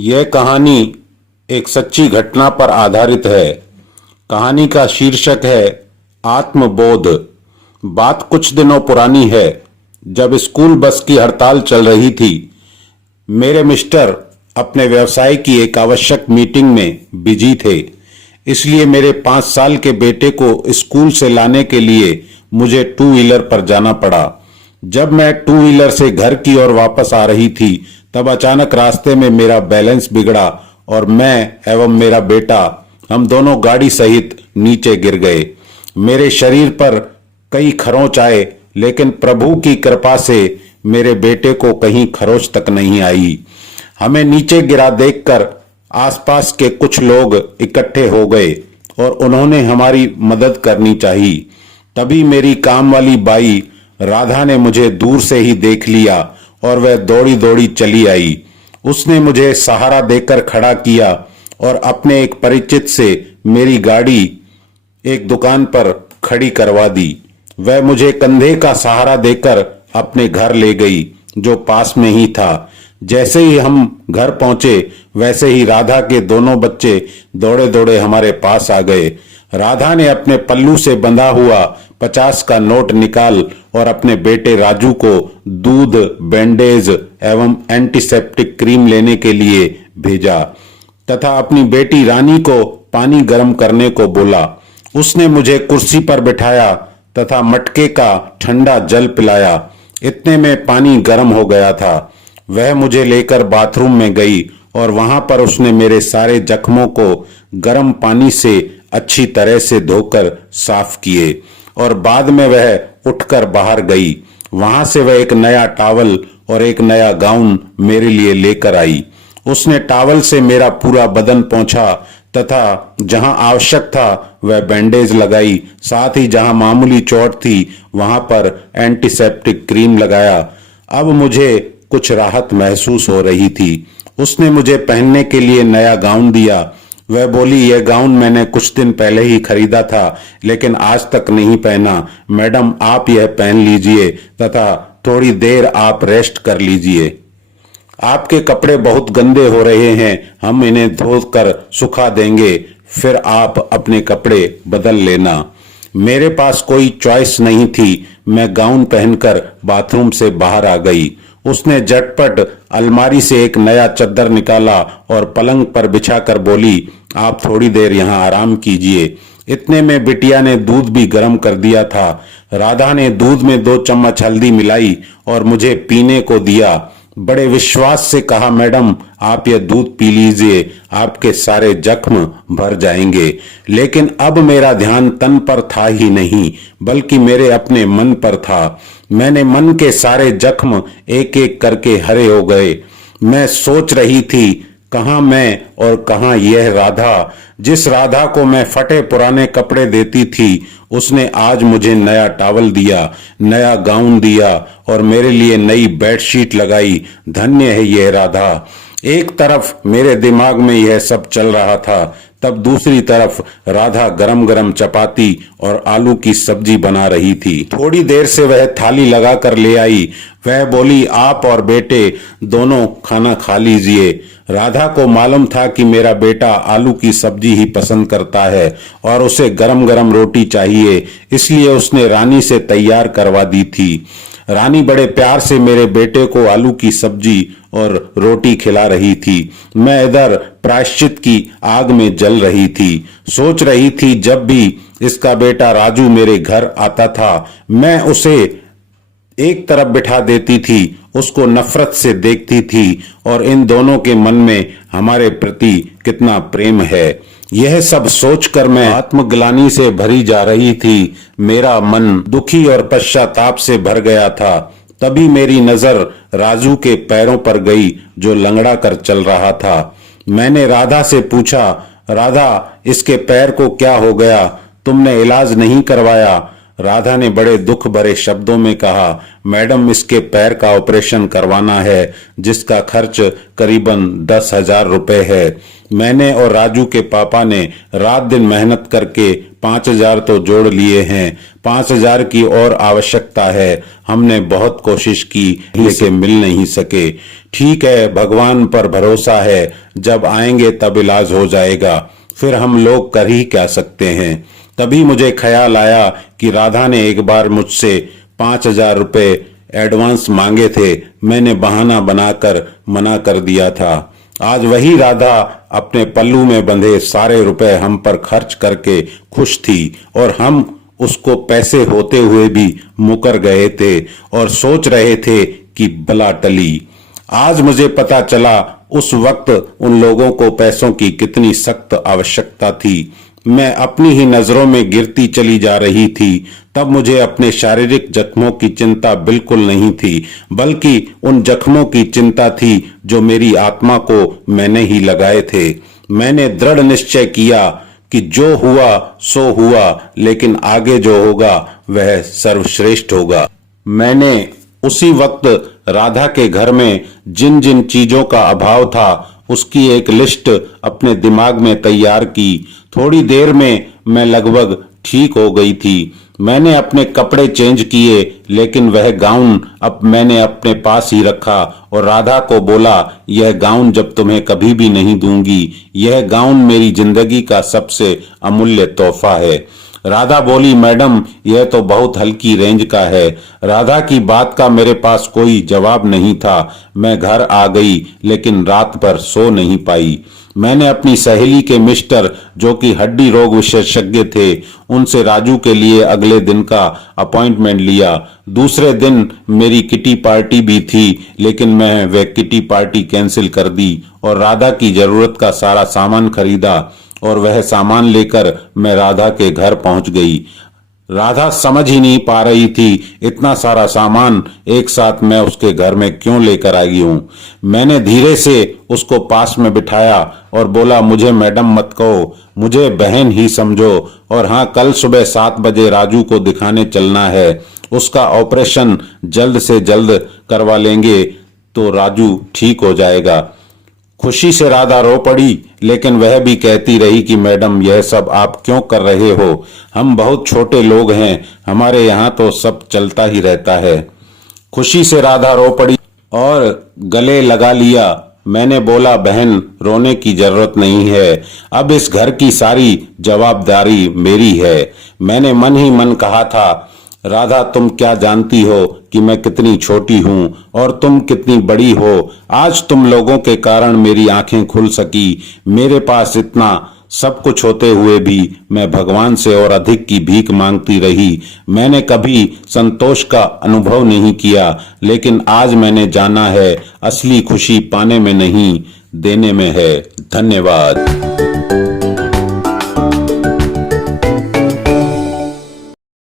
यह कहानी एक सच्ची घटना पर आधारित है। कहानी का शीर्षक है आत्मबोध। बात कुछ दिनों पुरानी है, जब स्कूल बस की हड़ताल चल रही थी। मेरे मिस्टर अपने व्यवसाय की एक आवश्यक मीटिंग में बिजी थे, इसलिए मेरे 5 साल के बेटे को स्कूल से लाने के लिए मुझे टू व्हीलर पर जाना पड़ा। जब मैं टू व्हीलर से घर की ओर वापस आ रही थी, तब अचानक रास्ते में मेरा बैलेंस बिगड़ा और मैं एवं मेरा बेटा हम दोनों गाड़ी सहित नीचे गिर गए। मेरे शरीर पर कई खरोंच आए, लेकिन प्रभु की कृपा से मेरे बेटे को कहीं खरोंच तक नहीं आई। हमें नीचे गिरा देखकर आसपास के कुछ लोग इकट्ठे हो गए और उन्होंने हमारी मदद करनी चाहिए। तभी मेरी काम वाली बाई राधा ने मुझे दूर से ही देख लिया और वह दौड़ी दौड़ी चली आई। उसने मुझे सहारा देकर खड़ा किया और अपने एक परिचित से मेरी गाड़ी एक दुकान पर खड़ी करवा दी। वह मुझे कंधे का सहारा देकर अपने घर ले गई, जो पास में ही था। जैसे ही हम घर पहुंचे, वैसे ही राधा के दोनों बच्चे दौड़े दौड़े हमारे पास आ गए। राधा ने अपने पल्लू से बंधा हुआ 50 का नोट निकाल और अपने बेटे राजू को दूध, बैंडेज एवं एंटीसेप्टिक क्रीम लेने के लिए भेजा तथा अपनी बेटी रानी को पानी गर्म करने को बोला। उसने मुझे कुर्सी पर बिठाया तथा मटके का ठंडा जल पिलाया। इतने में पानी गर्म हो गया था। वह मुझे लेकर बाथरूम में गई और वहां पर उसने मेरे सारे जख्मों को गर्म पानी से अच्छी तरह से धोकर साफ किए और बाद में वह उठकर बाहर गई। वहां से वह एक नया टॉवल और एक नया गाउन मेरे लिए लेकर आई। उसने टॉवल से मेरा पूरा बदन पोंछा तथा जहां आवश्यक था वह बैंडेज लगाई। साथ ही जहां मामूली चोट थी वहां पर एंटीसेप्टिक क्रीम लगाया। अब मुझे कुछ राहत महसूस हो रही थी। उसने मुझे पहनने के लिए नया गाउन दिया। वह बोली, यह गाउन मैंने कुछ दिन पहले ही खरीदा था, लेकिन आज तक नहीं पहना। मैडम, आप यह पहन लीजिए तथा थोड़ी देर आप रेस्ट कर लीजिए। आपके कपड़े बहुत गंदे हो रहे हैं, हम इन्हें धोकर सुखा देंगे, फिर आप अपने कपड़े बदल लेना। मेरे पास कोई चॉइस नहीं थी। मैं गाउन पहनकर बाथरूम से बाहर आ गई। उसने झटपट अलमारी से एक नया चद्दर निकाला और पलंग पर बिछाकर बोली, आप थोड़ी देर यहाँ आराम कीजिए। इतने में बिटिया ने दूध भी गर्म कर दिया था। राधा ने दूध में 2 चम्मच हल्दी मिलाई और मुझे पीने को दिया। बड़े विश्वास से कहा, मैडम आप यह दूध पी लीजिए, आपके सारे जख्म भर जाएंगे। लेकिन अब मेरा ध्यान तन पर था ही नहीं, बल्कि मेरे अपने मन पर था। मैंने मन के सारे जख्म एक एक करके हरे हो गए। मैं सोच रही थी, कहां मैं और कहां यह राधा। जिस राधा को मैं फटे पुराने कपड़े देती थी, उसने आज मुझे नया टॉवल दिया, नया गाउन दिया और मेरे लिए नई बेडशीट लगाई। धन्य है यह राधा। एक तरफ मेरे दिमाग में यह सब चल रहा था, तब दूसरी तरफ राधा गरम गरम चपाती और आलू की सब्जी बना रही थी। थोड़ी देर से वह थाली लगा कर ले आई। वह बोली, आप और बेटे दोनों खाना खा लीजिए। राधा को मालूम था कि मेरा बेटा आलू की सब्जी ही पसंद करता है और उसे गरम गरम रोटी चाहिए, इसलिए उसने रानी से तैयार करवा दी थी। रानी बड़े प्यार से मेरे बेटे को आलू की सब्जी और रोटी खिला रही थी। मैं इधर प्रायश्चित की आग में जल रही थी। सोच रही थी, जब भी इसका बेटा राजू मेरे घर आता था, मैं उसे एक तरफ बिठा देती थी, उसको नफरत से देखती थी और इन दोनों के मन में हमारे प्रति कितना प्रेम है। यह सब सोचकर मैं आत्मग्लानि से भरी जा रही थी। मेरा मन दुखी और पश्चाताप से भर गया था। तभी मेरी नजर राजू के पैरों पर गई, जो लंगड़ा कर चल रहा था। मैंने राधा से पूछा, राधा इसके पैर को क्या हो गया, तुमने इलाज नहीं करवाया? राधा ने बड़े दुख भरे शब्दों में कहा, मैडम इसके पैर का ऑपरेशन करवाना है, जिसका खर्च करीबन 10,000 रुपए है। मैंने और राजू के पापा ने रात दिन मेहनत करके 5,000 तो जोड़ लिए हैं, 5,000 की और आवश्यकता है। हमने बहुत कोशिश की लेकिन मिल नहीं सके। ठीक है, भगवान पर भरोसा है, जब आएंगे तब इलाज हो जाएगा, फिर हम लोग कर ही क्या सकते हैं। तभी मुझे ख्याल आया कि राधा ने एक बार मुझसे 5,000 रुपए एडवांस मांगे थे। मैंने बहाना बनाकर मना कर दिया था। आज वही राधा अपने पल्लू में बंधे सारे रुपए हम पर खर्च करके खुश थी और हम उसको पैसे होते हुए भी मुकर गए थे और सोच रहे थे कि बला टली। आज मुझे पता चला उस वक्त उन लोगों को पैसों की कितनी सख्त आवश्यकता थी। मैं अपनी ही नजरों में गिरती चली जा रही थी। तब मुझे अपने शारीरिक जख्मों की चिंता बिल्कुल नहीं थी, बल्कि उन जख्मों की चिंता थी जो मेरी आत्मा को मैंने ही लगाए थे। मैंने दृढ़ निश्चय किया कि जो हुआ सो हुआ, लेकिन आगे जो होगा वह सर्वश्रेष्ठ होगा। मैंने उसी वक्त राधा के घर में जिन जिन चीजों का अभाव था उसकी एक लिस्ट अपने दिमाग में तैयार की। थोड़ी देर में मैं लगभग ठीक हो गई थी। मैंने अपने कपड़े चेंज किए, लेकिन वह गाउन अब मैंने अपने पास ही रखा और राधा को बोला, यह गाउन जब तुम्हें कभी भी नहीं दूंगी। यह गाउन मेरी जिंदगी का सबसे अमूल्य तोहफा है। राधा बोली, मैडम यह तो बहुत हल्की रेंज का है। राधा की बात का मेरे पास कोई जवाब नहीं था। मैं घर आ गई, लेकिन रात भर सो नहीं पाई। मैंने अपनी सहेली के मिस्टर, जो कि हड्डी रोग विशेषज्ञ थे, उनसे राजू के लिए अगले दिन का अपॉइंटमेंट लिया। दूसरे दिन मेरी किटी पार्टी भी थी, लेकिन मैं वह किटी पार्टी कैंसिल कर दी और राधा की जरूरत का सारा सामान खरीदा और वह सामान लेकर मैं राधा के घर पहुंच गई। राधा समझ ही नहीं पा रही थी इतना सारा सामान एक साथ मैं उसके घर में क्यों लेकर आई हूं। मैंने धीरे से उसको पास में बिठाया और बोला, मुझे मैडम मत कहो, मुझे बहन ही समझो। और हाँ, कल सुबह 7 बजे राजू को दिखाने चलना है। उसका ऑपरेशन जल्द से जल्द करवा लेंगे तो राजू ठीक हो जाएगा। खुशी से राधा रो पड़ी, लेकिन वह भी कहती रही कि मैडम यह सब आप क्यों कर रहे हो, हम बहुत छोटे लोग हैं, हमारे यहाँ तो सब चलता ही रहता है। खुशी से राधा रो पड़ी और गले लगा लिया। मैंने बोला, बहन रोने की जरूरत नहीं है, अब इस घर की सारी जवाबदारी मेरी है। मैंने मन ही मन कहा था, राधा तुम क्या जानती हो कि मैं कितनी छोटी हूँ और तुम कितनी बड़ी हो। आज तुम लोगों के कारण मेरी आंखें खुल सकी। मेरे पास इतना सब कुछ होते हुए भी मैं भगवान से और अधिक की भीख मांगती रही। मैंने कभी संतोष का अनुभव नहीं किया, लेकिन आज मैंने जाना है असली खुशी पाने में नहीं, देने में है। धन्यवाद।